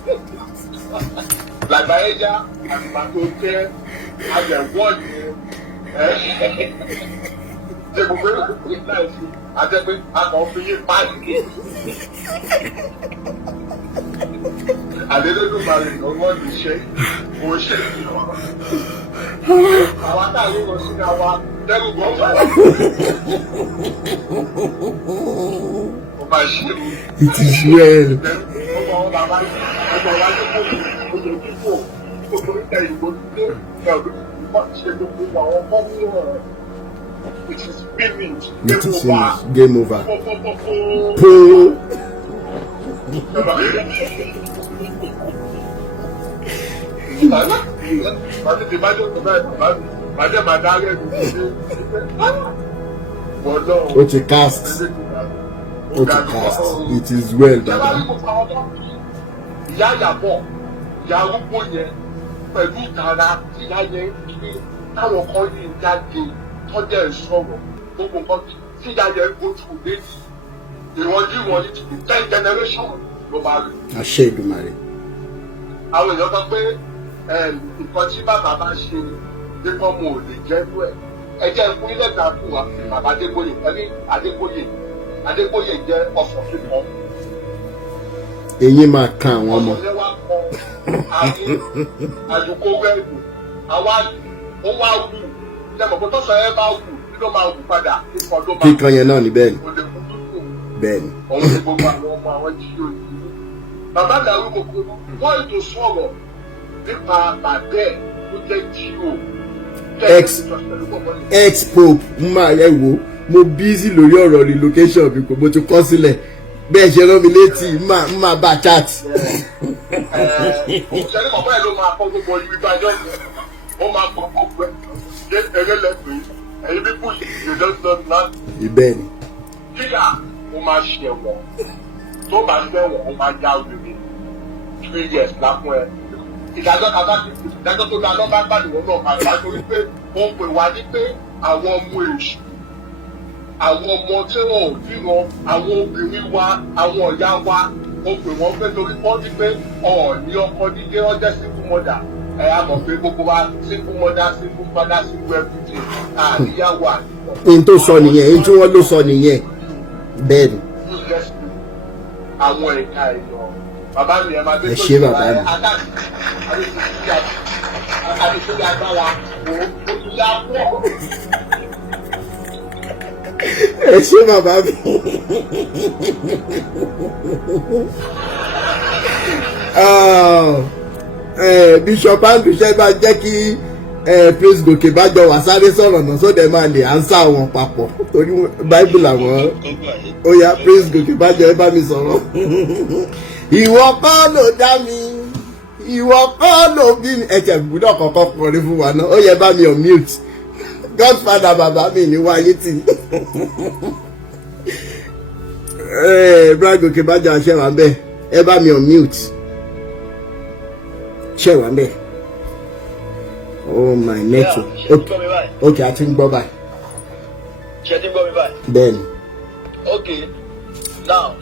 làgbáyé já àgbà tó jẹ́ àgbẹ̀wọ́ọ̀dì ṣe gbogbo ìlú náà sí àtẹ́pẹ́ akọ̀ọ́fin yé páàkì. Àdédédúgbalè lọ́wọ́ ní iṣẹ́ kò ṣe ìlú. Àwọn táwọn lọ sí àwa dẹ́rù gbọ́ngbà. Ó máa ṣe é. It is well. Ọmọ bàbá yìí, ọmọ wa tó kó mi, oṣù kíkó, gbogbo ìtẹ̀ ìbò nílé, ẹ̀rù ìbọn ṣe gbogbo àwọn ọmọ mi rẹ̀. It is finished. It is finished. Game over. Ó ti cast. It is well, Dada. Ìyá ìyàbọ̀, ìyá arúgbó yẹn pẹ̀lú ìtara ìyá yẹn kí táwọn kan yìí jáde tọ́jà ẹ̀ sọ̀rọ̀ gbogbo nǹkan tí ìyá yẹn gbójú létí ìwọ̀njú ìwọ̀njú ti di 10 generation ló máa rí. Àṣẹ Èdùmàrè. Àwọn èèyàn sọ pé nǹkan tí bàbá bá ṣe ní kọ́ mo ò lè jẹ́ lú ẹ̀. Ẹ jẹ́ ikú ilé ìgbà fún wa bàbá Adégbóyè ẹni Adégbóyè jẹ́ ọ̀sán fífọ́. Eyín máa kan àwọn ọmọ. Ọ̀sán yẹn wá kọ ayé àdúgbò wẹ́ẹ̀lù àwa ó wá wù lẹ́mọ̀ kó tó sọ ẹ bá wù kí ló máa wù padà kíkan ló máa wù. Kíkan yẹn náà ni bẹ́ẹ̀ ni. Bẹ́ẹ̀ni. Ọ̀hún ni gbogbo àwọn ọmọ àwọn jí òyìnbó. Bàbá mi àwọn gbogbo wọ́n ètò sọ̀rọ̀ nípa bàbá ẹ̀ tó jẹ́ jíò. Ex-pope máa yẹ wo mo busy lórí ọ̀rọ̀ relocation mi kò mo ti kọ́ sílẹ̀ bẹ́ẹ̀ ṣe rán mi létí máa bá chat. Òṣèlú bàbá ẹ̀ ló máa kọ́ gbogbo ibi bá yọ̀ ó máa kọ́ gbogbo ẹ̀ ẹ̀rẹ́ lẹ́gbẹ̀ẹ́ ẹ̀yin bíbú ìdẹ́sọ̀tàn. Bẹ́ẹ̀ni. Kíkà ó máa ṣe ẹ̀wọ̀n tó bá ṣẹ̀wọ̀n ó máa já òbí 3 years lápò ẹ̀. Ìdájọ́ tó dáná bá gbàdúrà náà máa gbà torí pé wọ́n pè wá ní pé àwọn ọmọ èṣù àwọn ọmọ tí wọn ò bímọ àwọn obìnrin wa àwọn ọ̀yá wa ó pè wọ́n pé torí wọ́n ní pé ọ̀ọ́ni ọkọ nílé ọjọ́ single mother ẹ̀ á mọ̀ pé gbogbo wa single mother single father single everything àníyàwó àníyàn. Èyí tó sọ nìyẹn èyí tí wọ́n ló sọ nìyẹn bẹ́ẹ̀ ni. Àwọn ẹ̀ka èèyàn bàbá mi ẹ̀ máa dé tó ṣe bàbá mi. Àdìsílẹ̀ agbára ó tún yá pọ̀. Ẹ ṣé bàbá mi. Bishop Andrew ṣe bá jẹ́ kí Praise Gòkè bá jọ wà sáré sọ̀rọ̀ náà sódẹ̀ máa lè ánsá wọn papọ̀ torí Bible làwọn ó yá Praise Gòkè bá jọ ẹ bá mi sọ̀rọ̀. Ìwọ kọ́ ló dá mi ìwọ kọ́ ló bí mi ẹ̀jẹ̀ gbúdọ̀ kọ́kọ́ kọrin fún wa náà ó yẹ bá mi on mute Godfather bàbá mi ní wáyé tì. Praise Gòkè bá jọ àṣẹ wà bẹ́ẹ̀ ẹ bá mi on mute ṣẹ wà bẹ́ẹ̀. Oh my network. Okay, I think bye bye. Then. Okay. Now,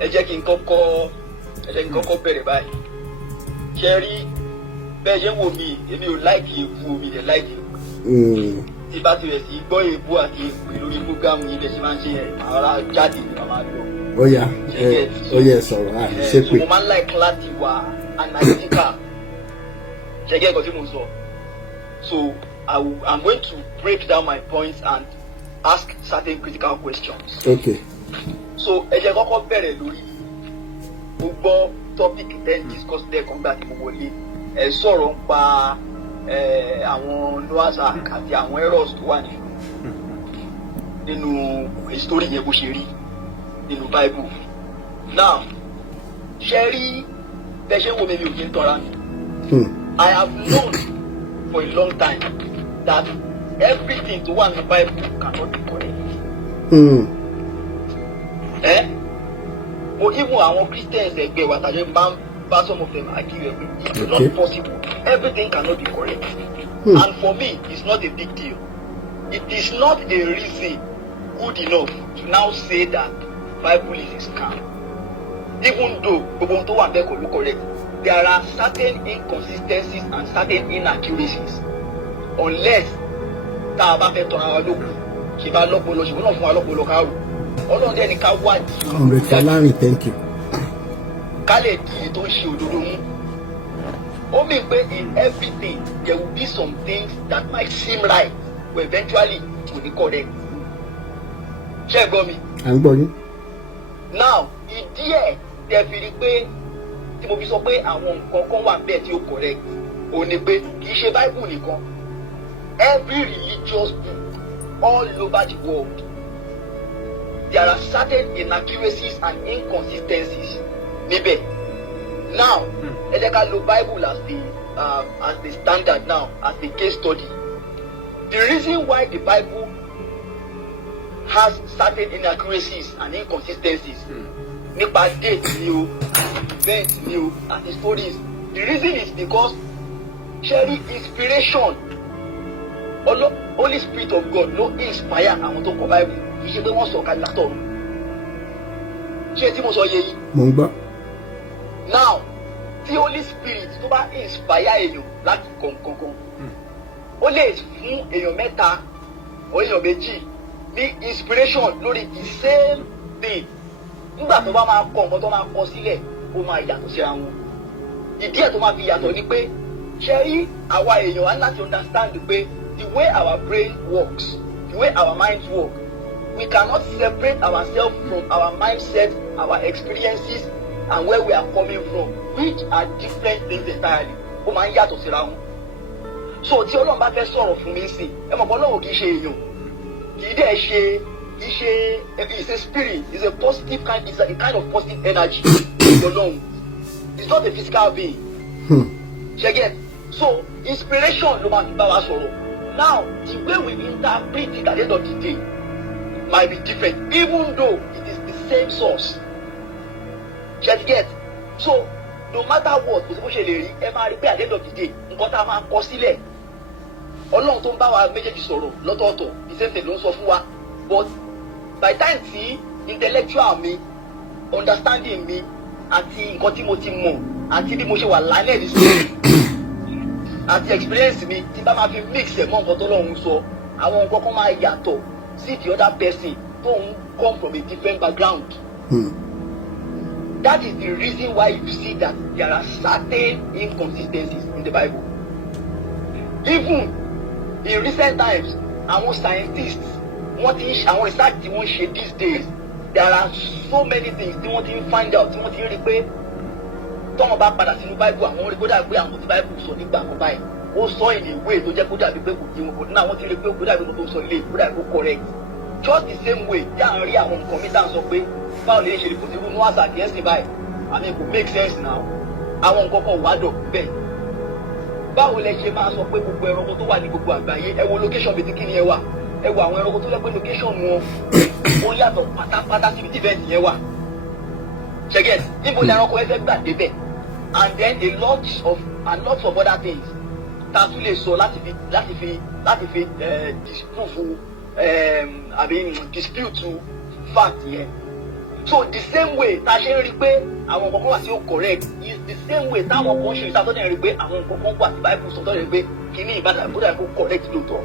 ẹ jẹ́ kí n kọ́kọ́ bẹ̀rẹ̀ báyìí. Ṣẹ́rí bẹ́ẹ̀ ṣe ń wò mí, èmi ò láìkì èébú omi rẹ̀ láìkì. Tí bá ti rẹ̀ sí gbọ́ èébú àti èpè lórí fúgàmù yìí lẹ́sìn máa ń ṣe àwọn ará jáde ní màmá lọ. Ó yá sọ̀rọ̀ ṣé pé. Mo máa ń láìkì láti wà analytical. Ṣẹ́gẹ́ ẹ̀kọ́ tí mo sọ. So I'm going to break down my points and ask certain critical questions. Okay. So ẹ jẹ́ kọ́kọ́ bẹ̀rẹ̀ lórí gbogbo topic then discuss lẹ́ẹ̀kan gbà tí mo wọlé. Ẹ sọ̀rọ̀ ń pa àwọn Noah's Ark àti àwọn errors tó wà nínú story yẹn bó ṣe rí nínú Bible. Now ṣe rí bẹ́ẹ̀ ṣe ń wo mi ò kí ń tọ́ra mi. I have known for a long time that everything to one in the Bible cannot be correct. Even our Christians ẹgbẹ́ wa tàbí bá some of them argue it's not possible. Everything cannot be correct. And for me, it's not a big deal. It is not a reason good enough to now say that Bible is a scam. Even though gbogbo tó wà bẹ́ẹ̀ kò ló correct, there are certain inconsistencies and certain inaccuracies. Unless tá a bá fẹ́ tọ́ra wa lókun ṣe bá lọ́pọ̀lọ́ ṣùgbọ́n náà fún wa lọ́pọ̀lọ́ ká rò ọlọ́run dẹ́ni ká wádìí. Comrade Fọlárin, thank you. Ká lè di tó ń ṣe òdodo mú. Ó mì pé in everything there will be some things that might seem right but eventually kò ní correct. Ṣé ẹ gbọ́ mi? À ń gbọ́ yín. Now ìdí ẹ̀ tẹ́ fi rí pé tí mo fi sọ pé àwọn nǹkan kan wà bẹ́ẹ̀ tí ó correct ò ní pé kì í ṣe Bible nìkan. Every religious book all over the world, there are certain inaccuracies and inconsistencies níbẹ̀. Now, ẹ jẹ́ ká lo Bible as the standard now, as the case study. The reason why the Bible has certain inaccuracies and inconsistencies nípa date ni o, events ni o, and stories. The reason is because sharing inspiration. Holy Spirit of God ló inspire àwọn tó kọ Bible kì í ṣe pé wọ́n sọ kalẹ̀ látọ̀run. Ṣé tí mo sọ yé yín? Mo ń gbọ́. Now tí Holy Spirit tó bá inspire èèyàn láti kọ nǹkan kan ó lè fún èèyàn mẹ́ta ó èèyàn méjì ní inspiration lórí the same thing. Nígbà tó bá máa kọ nǹkan tó máa kọ sílẹ̀ ó máa yàtọ̀ síra wọn. Ìdí ẹ̀ tó máa fi yàtọ̀ ni pé ṣé rí àwa èèyàn á láti understand pé the way our brain works, the way our minds work, we cannot separate ourselves from our mindset, our experiences, and where we are coming from, which are different things entirely. Ó máa ń yàtọ̀ síra wọn. So tí Ọlọ́run bá fẹ́ sọ̀rọ̀ fún mi sí, ẹ mọ̀ pé Ọlọ́run kì í ṣe èèyàn, kì í dẹ̀ ṣe it's a spirit, it's a positive kind, it's a kind of positive energy. Ọlọ́run, it's not a physical being. Ṣé get? So inspiration ló máa fi bá wa sọ̀rọ̀. Now, the way we interpret it at the end of the day might be different, even though it is the same source. Just get. So, no matter what, kò sí bó ṣe lè rí, ẹ máa rí pé at the end of the day, nǹkan tá a máa kọ sílẹ̀. Ọlọ́run tó ń bá wa méjèèjì sọ̀rọ̀ lọ́tọ̀ọ̀tọ̀, the same thing ló ń sọ fún wa. But by the time tí intellectual mi, understanding mi, àti nǹkan tí mo ti mọ̀, àti bí mo ṣe wà lálẹ́ ní sọ́ọ̀, àti experience mi tí bá máa fi mix ẹ̀ mọ́ nǹkan tó lọ́hùn sọ àwọn nǹkan kan máa yàtọ̀ sí the other person tó ń come from a different background. That is the reason why you see that there are certain inconsistencies in the Bible. Even in recent times àwọn scientists wọ́n ti ń àwọn research tí wọ́n ṣe these days there are so many things tí wọ́n ti ń find out tí wọ́n ti ń rí pé tọ́wọ́n bá padà sínú Bible àwọn orí kódà pé àwọn tí Bible sọ nígbà kan báyìí ó sọ in a way tó jẹ́ kó dàbí pé kò yé wọn kò ní àwọn tí rí pé kó dàbí pé kò sọ ilé kó dàbí pé correct just the same way tí à ń rí àwọn nǹkan mi tá à ń sọ pé báwo lè ṣe lè kó ti rú Noah's Ark yẹn sí báyìí àmì kò make sense now àwọn nǹkan kan wà dọ̀ bẹ́ẹ̀ báwo lẹ ṣe máa sọ pé gbogbo ẹranko tó wà ní gbogbo àgbáyé ẹ wo location bíi kíni ẹ wà ẹ wo àwọn ẹranko tó lẹ pé location wọn ó yàtọ̀ pátápátá síbi tí event yẹn wà ṣẹgẹ níbo ni ẹranko ẹ fẹ́ gbà débẹ̀ and then a lot of other things ta tún lè sọ láti fi disprove dispute fact yẹn. So the same way ta ṣe ń rí pé àwọn nǹkan kan wà tí ó correct is the same way táwọn kan ṣe ìsàtọ́ dẹ̀ rí pé àwọn nǹkan kan wà tí Bible sọ tọ́ dẹ̀ rí pé kìíní ìbàdàn bódà kó correct lóòótọ́,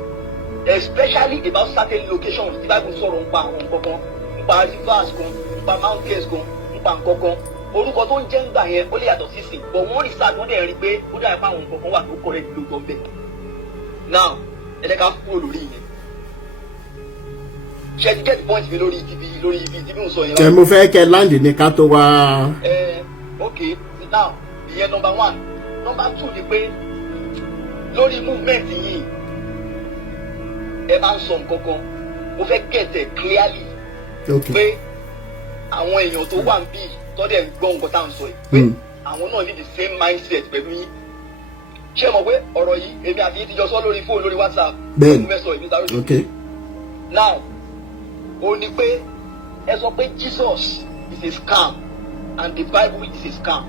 especially about certain locations tí Bible sọ̀rọ̀ nípa àwọn nǹkan kan, nípa rivers kan, nípa mountains kan, nípa nǹkan kan, orúkọ tó ń jẹ́ ń gbà yẹn ó lè yàtọ̀ sí sìn, but wọ́n research wọ́n dẹ̀ rí pé ó dà pé àwọn nǹkan kan wà tó correct lóòótọ́ bẹ́ẹ̀. Now ẹ̀dẹ́ka kúrò lórí yẹn. Ṣé ti get point mi lórí ibi tí mo sọ yẹn. Mo fẹ́ kẹ́ land ní ká tó wá. Okay, now ìyẹn number 1. Number 2 ni pé lórí movement yìí ẹ bá ń sọ nǹkan kan mo fẹ́ get it clearly pé àwọn èèyàn tó wà ń bí tọ́dẹ̀ ń gbọ́ nǹkan tá à ń sọ yìí pé àwọn náà ní the same mindset pẹ̀lú yín. Ṣé mo pé ọ̀rọ̀ yìí èmi àti yín ti jọ sọ lórí fóònù lórí WhatsApp bẹ́ẹ̀ mo fẹ́ sọ ìbí sáré. Now ó ní pé ẹ sọ pé Jesus is a scam and the Bible is a scam.